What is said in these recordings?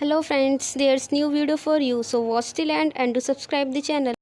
Hello friends, there's new video for you, so watch till end and do subscribe the channel.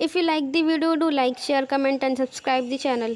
If you like the video, do like, share, comment and subscribe the channel.